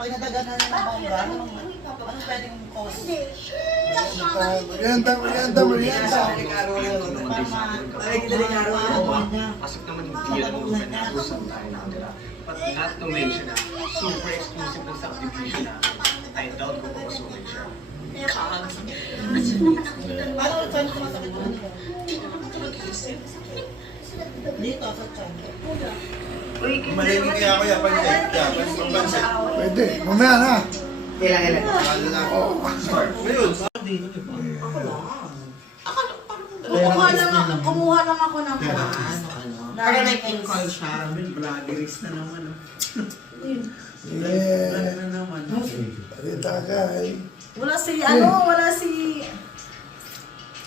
pag nadagan na ng bongga, anong pwedeng cause? Merienda. Pasok naman hindi yan ang movement na usap tayo natin. But not to mention na super exclusive ng subdivision na I doubt kung pupusukin siya. Paano saan sumasakit mo? Dito, sa tiyan. Malingin kaya ako yan, pansit. Pwede. Mamaya na. Kailan. Ngayon, Kumuha lang ako ng Para like in call siya, vloggeries na naman. Yeah. na naman. Salita ka eh. Wala si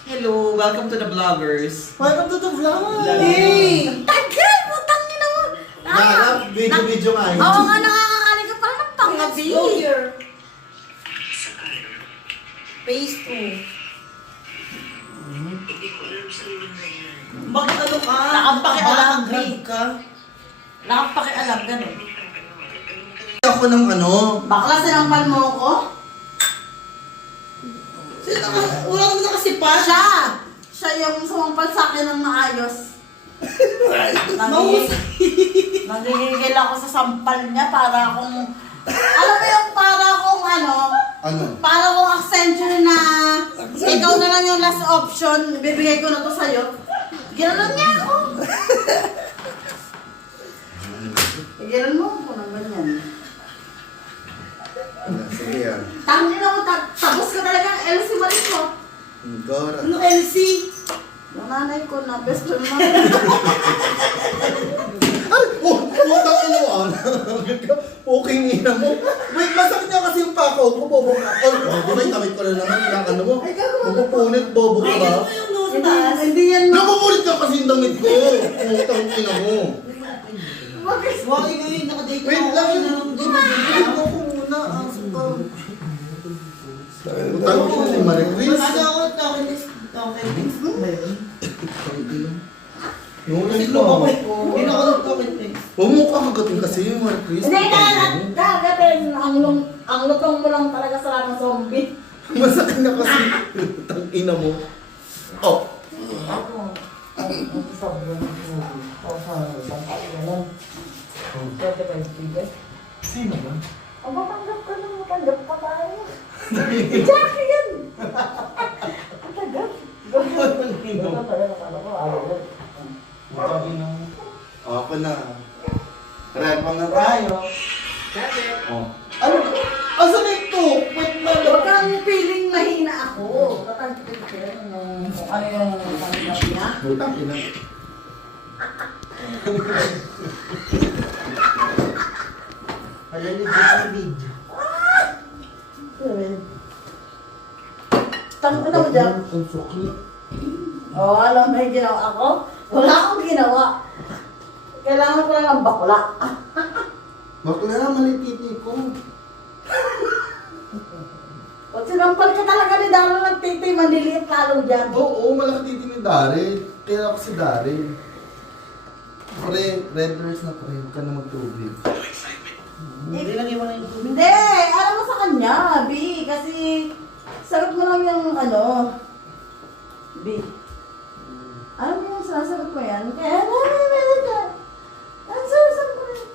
Hello, welcome to the vloggers. Welcome to the vlog! Hey! Tagal mo! Tangin na mo! Video nga yun. Oo nga, nakakakalig ka pala ng pangabi. Phase 2. Bakit ano ka? Nakapakialam, Grab ka? Nakapakialam, ganun. Ako ng ano? Bakla sinampal mo ako? Wala naman nakasipa. Siya yung sumampal sa akin ng maayos. Nagigigil ako sa sampal niya para akong, alam mo yung para akong ano? Para akong Accenture na ikaw na lang yung last option, bibigay ko na to sa'yo. Ginanon niya ako. Ginan mo ako ng ganyan. Sige yan. Tangin na mo, tapos ka talaga ang LC Maris mo. Ano LC? Yung nanay ko na best friend mo. Putang ina mo. Okay ina mo. Wait, masakit niya kasi yung pako. Bobo ka. Di ba yung tamit ko na naman? Ilang ano mo? Mapupunit, bobo ka ba? Hindi yan mo. Nakukulit ka kasi yung damit ko. Putang ina mo. Wala ngayon, nakadate Wait lang yun. Ano ko muna? Putang ina si Marie Chris. Ano ako, talking things mo ba yun? Yung Kasi ulan lumabay ko. ko. Hindi na ako nag-talking things. Huwag mo ka kagatin kasi yung Marie Chris. Hindi ka gagatin. Ang lutong mo lang talaga sa ng zombie. Masakit na kasi. Putang ina mo. Oh. Ako. Ang sobrang Sino ba? ang matanggap ka lang, matanggap pa tayo. Jackie yan! Ang tagal. Putang ina mo. Putang ina mo. Ako na. Repa na tayo. Oh. Ano? Asan ito? Wait na lang. Huwag kang feeling mahina ako. Tatanggap ko kung ano yung tanggap niya. Putang ina. Alam niyo, sa video. Tanggap na mo dyan. Ang sukli. Oo, alam mo yung ginawa ako? Wala akong ginawa. Kailangan ko lang ng bakla. Bakla, malititi ko. Pag sinampal ka talaga ni Daro nagtiti, manliliit lalo dyan. Oo, malaki titi ni Daryl. Kaya ako si Daryl. Pre, red doors na pre. Huwag ka na magtubig. Hindi lang iwan na yung tubig. Hindi, alam mo sa kanya, B. Kasi, sagot mo lang yung ano, B. Alam mo yung sinasagot mo yan? Kaya, meron ka. Ang sasagot mo yan.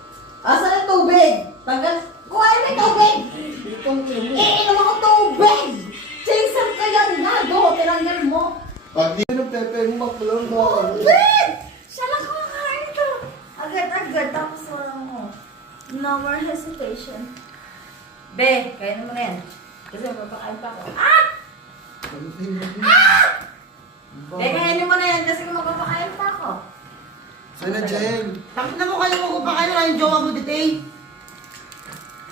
Asan yung tubig? Tagal. Kuhain mo yung tubig! Iinom ako tubig! Chaser ka yan, nado! Tinanggal mo. Pag di ng pepe mo, makulang mo. Tubig! Siya lang kumakain ito. Agad-agad, tapos walang mo. No more hesitation. Be, kainin mo na yan. Kasi magpapakain pa ako. Ah! Be, kainin mo na yan kasi magpapakain pa ako. Sana, Jen? Tapos na mo kayo magpapakain na yung jowa mo dito eh.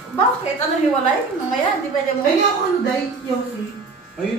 Bakit? Ano hiwalay? Mamaya, di pwede mo. Kaya ako ano dahil, Yossi.